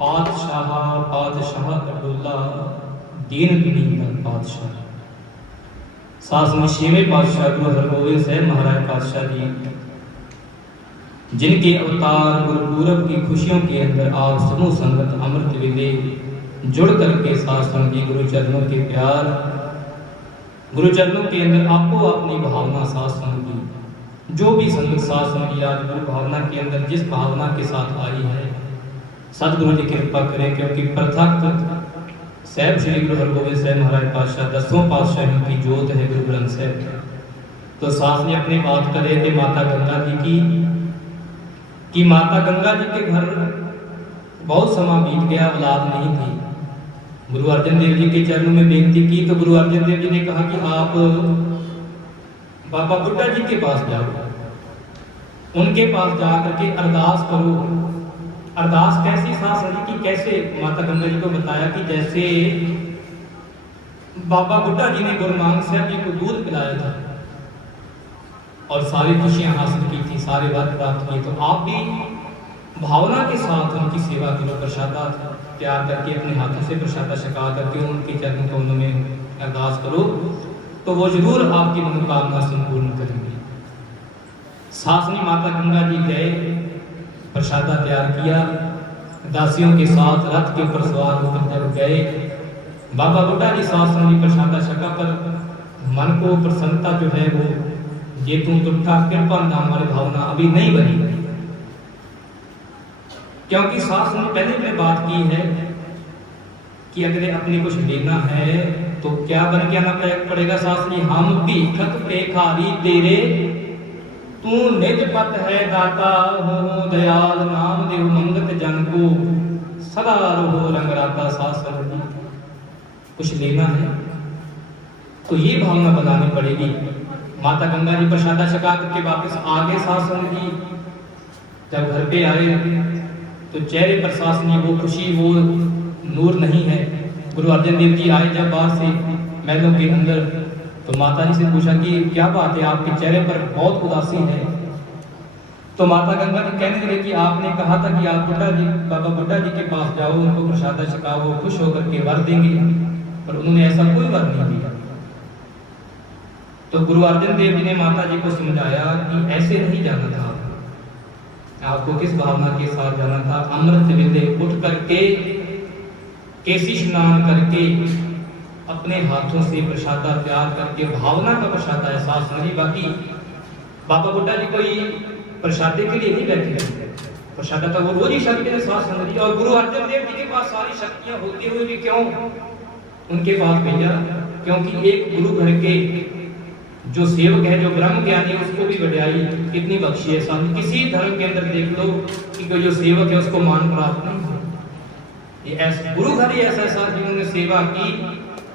पातशाह पातशाह अब्दुल्ला दीन दुनिया पातशाह सासनी छेवें पातशाह गुरु हरगोबिंद साहब महाराज पातशाह जी, जिनके अवतार गुरुपूरब की खुशियों के अंदर आप समूह संगत अमृत वेले जुड़ करके सासंग जी गुरु चरणों के प्यार, गुरु चरणों के अंदर आपको अपनी भावना सासंग जी, जो भी संगत सासंग जी आज गुरु भावना के अंदर जिस भावना के साथ आई है, सतगुरु जी कृपा करें। क्योंकि प्रथक साहब श्री गुरु हरगोबिंद साहब महाराज पातशाह 10वें पातशाही की जोत है गुरु ग्रंथ साहब। तो सास ने अपनी बात करे थे माता गंगा जी की कि माता गंगा जी के घर बहुत समय बीत गया, औलाद नहीं थी। गुरु अर्जन देव जी के चरणों में बेनती की तो गुरु अर्जन देव जी ने कहा कि आप बाबा बुड्ढा जी के पास जाओ, उनके पास जाकर के अरदास करो। अरदास कैसी सास जी की, कैसे माता गंगा जी को बताया कि जैसे बाबा बुड्ढा जी ने गुरु नानक साहब जी को दूध पिलाया था और सारी खुशियां हासिल की थी, सारे वर प्राप्त किए, तो आप भी भावना के साथ उनकी सेवा करो। प्रसादा तैयार करके अपने हाथों से प्रसादा छका करके उनके चरण कमलों में अरदास करो, तो वो जरूर आपकी मनोकामना संपूर्ण करेंगे। सास ने माता गंगा जी गए, प्रसादा तैयार किया, दासियों के साथ रथ के ऊपर सवार होकर जब गए, बाबा बुड्ढा जी सास ने प्रसादा छका, पर मन को प्रसन्नता जो है वो ये तुम तुठा कृपा नाम वाली भावना अभी नहीं बनी, क्योंकि सास ने पहले में बात की है कि अगर अपने कुछ लेना है तो क्या बन के आना पड़ेगा। सास ने हम भीखत पेखारी तेरे, तू निज पत है दाता हो दयाल, नाम देव मंगत जन को सदा रहो रंगराता। सास कुछ लेना है तो ये भावना बनानी पड़ेगी। माता गंगा जी प्रसादा छका करके वापस आ गए। सास जी जब घर पे आए तो चेहरे पर सास ने वो खुशी, वो नूर नहीं है। गुरु अर्जन देव जी आए जब बाहर से महलों के अंदर, तो माता जी से पूछा कि क्या बात है, आपके चेहरे पर बहुत उदासी है। तो माता गंगा जी कहने लगे कि आपने कहा था कि आप बुड्ढा जी बाबा बुड्ढा जी के पास जाओ, उनको प्रसादा छकाओ, वो खुश होकर के वर देंगे, पर उन्होंने ऐसा कोई वर नहीं दिया। तो गुरु अर्जन देव जी ने माता जी को समझाया कि ऐसे नहीं जाना था, आपको किस भावना के साथ जाना था। अमृत वेले उठ करके केसी स्नान करके अपने हाथों से प्रसादा तैयार करके, भावना का प्रसादा एहसास नहीं। बाकी बाबा बुड्ढा जी कोई प्रसादे के लिए नहीं बैठे, प्रसादा तो वो रोज ही शक्ति ने साथ समझी। और गुरु अर्जन देव जी के पास सारी शक्तियां होती हुई भी क्यों उनके पास भेजा, क्योंकि एक गुरु घर के जो सेवक है, जो ब्रह्म ज्ञानी है, उसको भी बढ़ाई कितनी बख्शी है। साथ किसी धर्म के अंदर देख लो कि जो सेवक है उसको मान प्राप्त नहीं हो, ये ऐसा गुरु घर ही ऐसा जिन्होंने सेवा की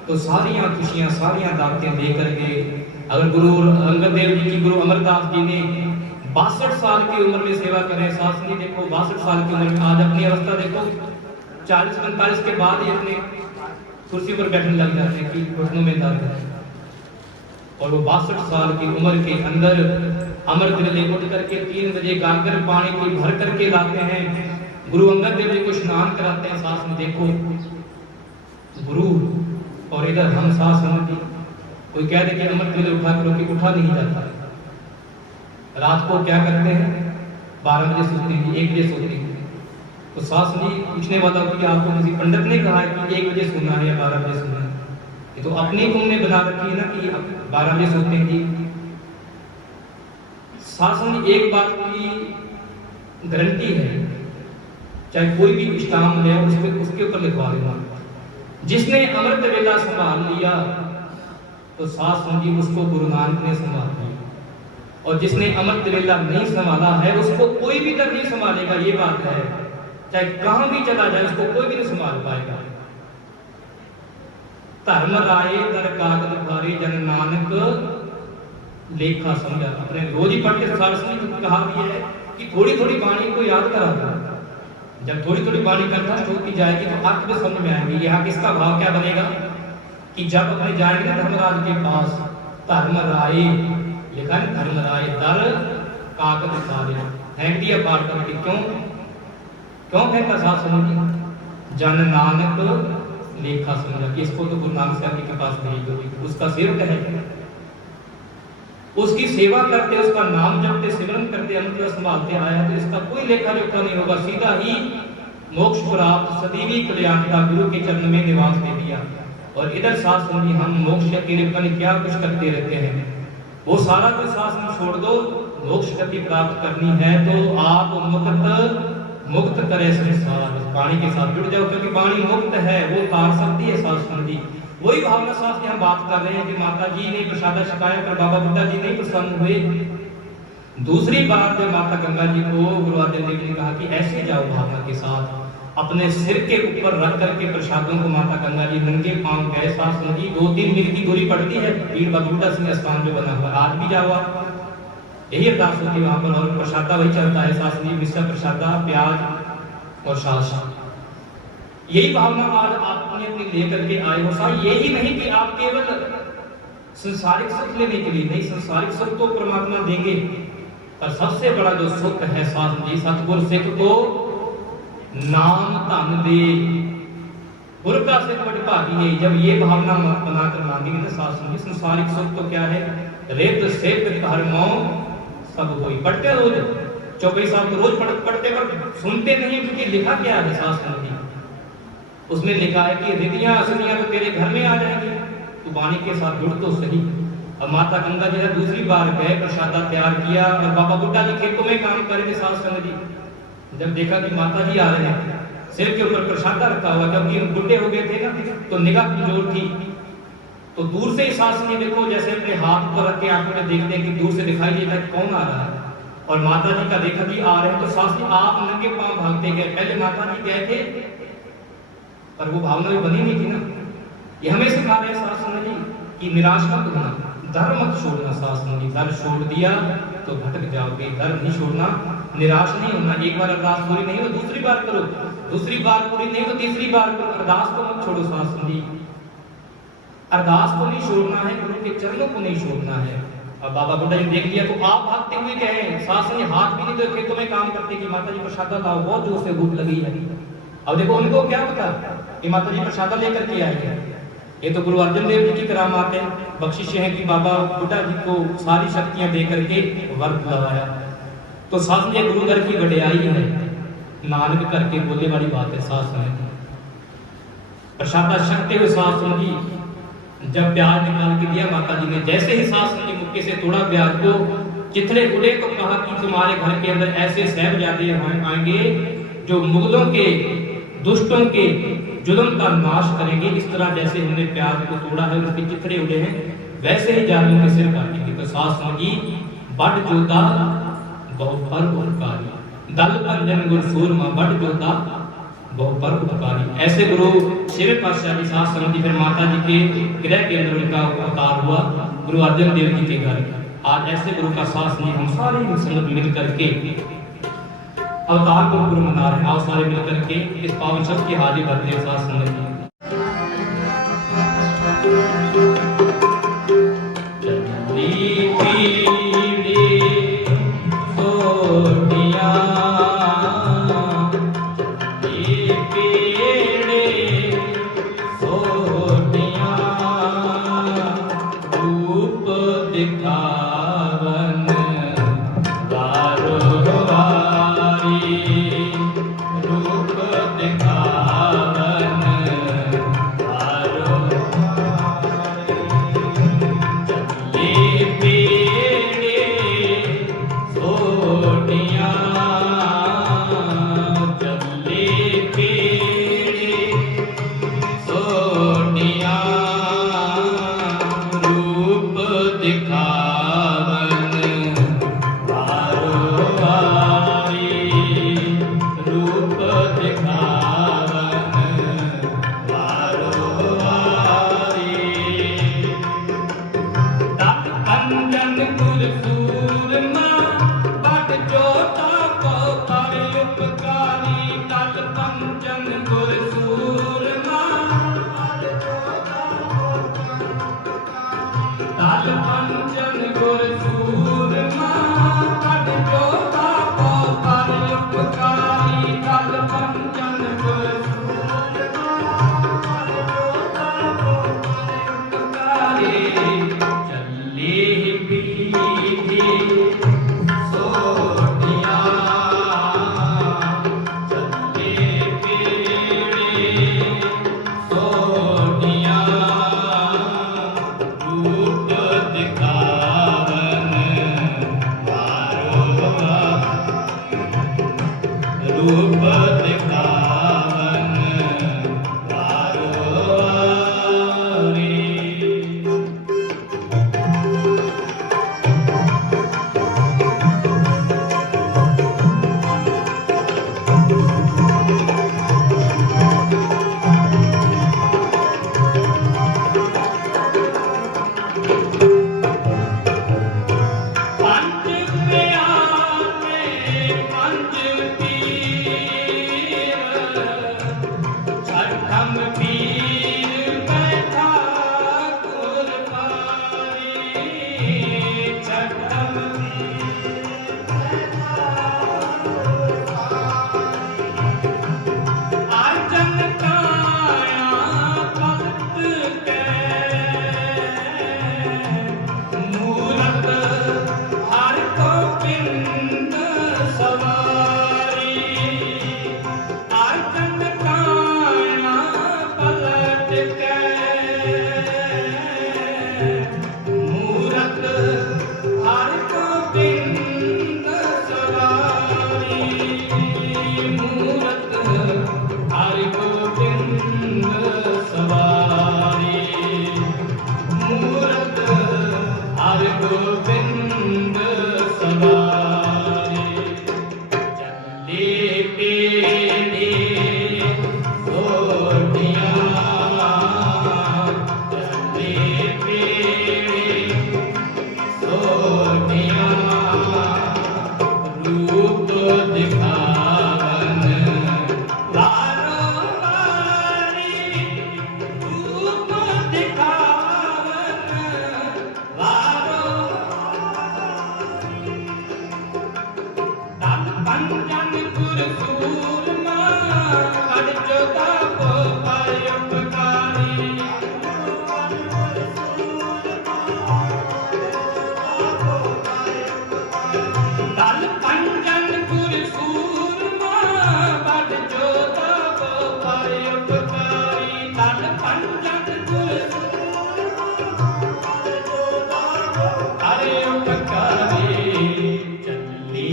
तो सारियां खुशियां सारियां दावतें लेकर गए। अगर गुरु अंगद देव जी की, गुरु अमरदास जी ने 62 साल की उम्र में सेवा करें, सास ने देखो 62 साल की उम्र में, आज अपनी अवस्था देखो 40-45 के बाद ही अपने कुर्सी पर बैठने लग जाते हैं कि घुटनों में दर्द है। और वो 62 साल की उम्र के अंदर अमृत वेले उठ करके 3 बजे गागर पानी की भर करके लाते हैं, गुरु अंगद देव जी को स्नान कराते हैं। सास में देखो गुरु, और इधर हम सास समझी कोई कह दे कि अमृत वेले उठा करो कि उठा नहीं जाता। रात को क्या करते हैं, 12 बजे सोते हैं, 1 बजे सोते हैं। तो सास जी पूछने वाला कि आपको किसी पंडित ने कहा है कि 1 बजे सोना है या 12 बजे सोना है, ये तो अपनी उम्र बना रखी है ना कि 12 बजे सोते हैं जी। सास जी एक बात की गारंटी है, चाहे कोई भी इष्टाम ले उसके ऊपर लिखवा देना, जिसने अमृत वेला संभाल लिया तो सास जी उसको गुरु नानक ने संभाल लिया, और जिसने अमृत वेला नहीं संभाला है उसको कोई भी दर नहीं संभालेगा। ये बात है, चाहे कहां भी चला जाए उसको कोई भी नहीं संभाल पाएगा। धर्म राय दर कागज भारी जन नानक लेखा समझा। अपने रोज ही पढ़ के कहा भी है कि थोड़ी थोड़ी वाणी को याद करा दो, जब थोड़ी थोड़ी वाणी कंठस्थ होती जाएगी तो अर्थ में समझ में आएगी। यहाँ किसका भाव क्या बनेगा कि जब अपने जाएंगे ना धर्मराज के पास, धर्म राय लिखा है, धर्म राय दर कागज भारी फेंक दिया पार करके। क्यों फेंका साथ समझिए, जन नानक लेखा समझा कि इसको तो गुरु नानक साहब जी के पास भेज दो, उसका सेवक है, उसकी सेवा करते, उसका नाम जपते, सिमरन करते, अमृत संभालते आया, तो इसका कोई लेखा जोखा नहीं होगा, सीधा ही मोक्ष प्राप्त सदैवी कल्याण का गुरु के चरण में निवास दे दिया। और इधर शासन जी हम मोक्ष के लिए क्या कुछ करते रहते हैं, वो सारा कुछ शासन छोड़ दो, मोक्ष गति प्राप्त करनी है तो आप मुक्त करे संसार, वाणी के साथ जुड़ जाओ, क्योंकि वाणी मुक्त है, वो तार सकती है शासन जी। वही भावना साहब की हम बात कर रहे हैं कि माता जी ने प्रसाद छकाया पर बाबा बुड्ढा जी नहीं प्रसन्न हुए। दूसरी बात जब माता गंगा जी को गुरु अर्जन देव जी ने कहा कि ऐसे जाओ भावना के साथ, अपने सिर के ऊपर रख करके प्रसादों को माता गंगा जी नंगे पांव गए। शासन जी 2-3 मील की दूरी पड़ती है, पीर बबूटा सिंह स्थान जो बना हुआ, आज भी जाओ, यही अरदास होती है वहां पर, और प्रसादा वही चलता है शासन जी, मिश्रा प्रसादा, प्याज और छाछ। यही भावना आज आप अपनी लेकर के आए हो। साहब यही नहीं कि आप केवल संसारिक सुख लेने के लिए नहीं, संसारिक सुख तो परमात्मा देंगे, पर सबसे बड़ा जो सुख है शासन जी, सतगुर सिख को नाम धन दे, गुरु का सिख बड़ भागी है। जब ये भावना बनाकर मांगेंगे ना शासन जी, संसारिक सुख तो क्या है, रेत सेत घर मौ सब कोई पढ़ते रोज, चौपाई साहब को रोज पढ़ते पर सुनते नहीं, क्योंकि लिखा क्या है शासन जी, उसमें लिखा है कि रिधियां असलियां तो तेरे घर में आ जाएंगी, तू वाणी के साथ जुड़ तो सही। अब माता गंगा जी ने दूसरी बार गए, प्रसादा तैयार किया, और बाबा बुड्ढा जी खेतों में काम कर रहे थे। शासन जी जब देखा कि माता जी आ रहे हैं, सिर के ऊपर प्रसादा रखा हुआ, क्योंकि हम बुढ़े हो गए थे ना, तो निगाह कमजोर थी, तो दूर से ही शासन जी देखो जैसे अपने हाथ पर रख के आंखों में देखते हैं कि दूर से दिखाई देता है कौन आ रहा है, और माता जी का देखा कि आ रहे हैं, तो शासन आप नंगे पांव भागते गए। पहले माता जी गए थे पर वो भावना भी बनी नहीं थी ना। ये हमें सिखा रहे शासन जी कि निराश मत होना, धर्म मत छोड़ना। शासन जी धर्म छोड़ दिया तो भटक जाओगे, धर्म नहीं छोड़ना, निराश नहीं होना। एक बार अरदास पूरी नहीं हो दूसरी बार करो, दूसरी बार पूरी नहीं हो तीसरी बार करो, अरदास को मत छोड़ो। शासन जी अरदास को नहीं छोड़ना है, गुरु के चरणों को नहीं छोड़ना है। अब बाबा बुड्ढा जी देख लिया तो आप भागते हुए गए, शासन जी हाथ भी नहीं तो खेतों में काम करते कि माता जी प्रसादा लाओ, बहुत जोर से भूख लगी है। अब देखो उनको क्या पता कि माता जी प्रसादा लेकर के आई है, ये तो गुरु अर्जन देव जी की करामात है, बख्शिश है कि बाबा बुड्ढा जी को सारी शक्तियां दे करके वर्त लगाया। तो शासन ये गुरु घर की वडियाई है, नानक करके बोलने वाली बात है। शासन प्रसादा छकते हुए शासन जी जब प्याज निकाल के दिया माता जी ने, जैसे ही शासन जी मुक्के से तोड़ा प्याज को, चिथड़े उड़े तो कहा कि तुम्हारे घर के अंदर ऐसे साहिबजादे आएंगे जो मुगलों के दुष्टों के जुल्म का नाश करेंगे। इस तरह जैसे हमने प्याज को तोड़ा है, उसके चिथड़े उड़े हैं, वैसे ही जातियों के सिर काटेंगे। तो शासन जी बड़ जोधा बहुपर उपकारी, दल पंजन गुर सूरमा बड़ जोधा बहुपर उपकारी। ऐसे गुरु शिव पातशाह जी शासन जी फिर माता जी के गृह के अंदर उनका अवतार हुआ गुरु अर्जन देव जी के घर। आज ऐसे गुरु का शासन हम सारे संगत मिल करके अवतार को गुरु मना रहे हैं। आओ सारे मिलकर के इस पावन शब्द की हाजिर भरते हैं। साथ संगत बड़ जोता को पाए उपकारी दल पंजन गुर सूरमा बड़ जोता को पाए उपकारी दल पंजन गुर अरे उपकारी चली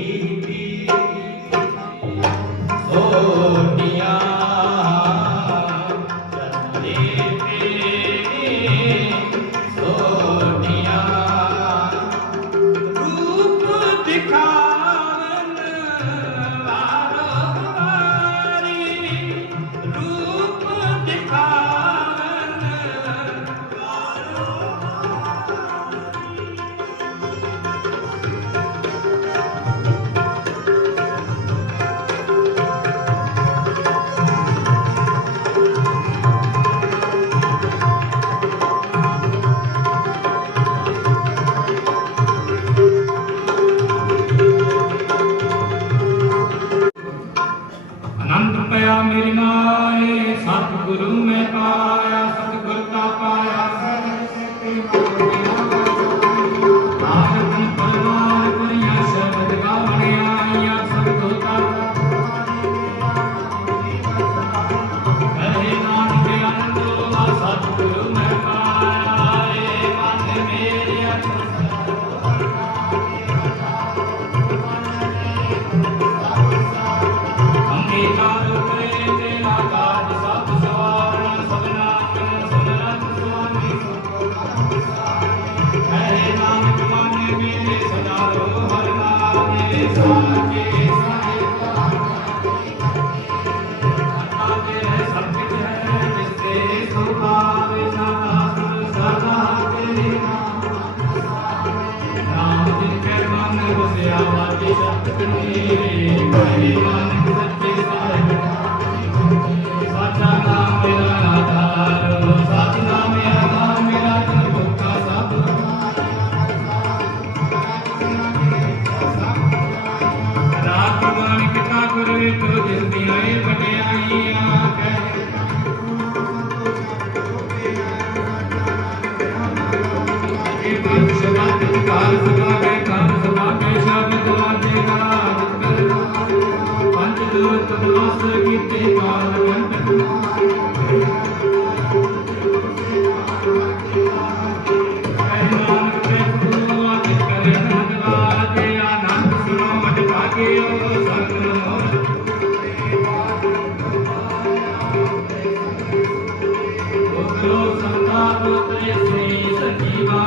सोनिया सोनिया रूप दिखावन वारी रूप दिखावन आनंद पाया मेरी माए सतगुरु में पाया सतगुर का पाया आरतन परवार करिया शब्द गावने आया सतगुर का कहे नानक आनंद सतगुरु में पाया मन मेरे अंगीकार करे तेरा काज सब सवार सबना सुनरत स्वामी कहे नानक मन मेरे सदा रो हर नामे साचे साहिब सब कुछ है जिससे सुभावे सदा सदा तेरे नाम जिनके मन बसिया वाजी शब्द मेरे कहे नानक सच्चे साहिब साचा नाम मेरा आधार साच नाम मेरा जग का सब रात बाण किता गुरु तो जिस दी आए बटियाइयां कहे शब्द कार सभा के शब्द वाजेगा पंच दूत बुलस कीते काल कंठ नानक प्रभु आदि करे नंदराज आनंद सुनो मट भागे संग मोर संता श्री संजीवा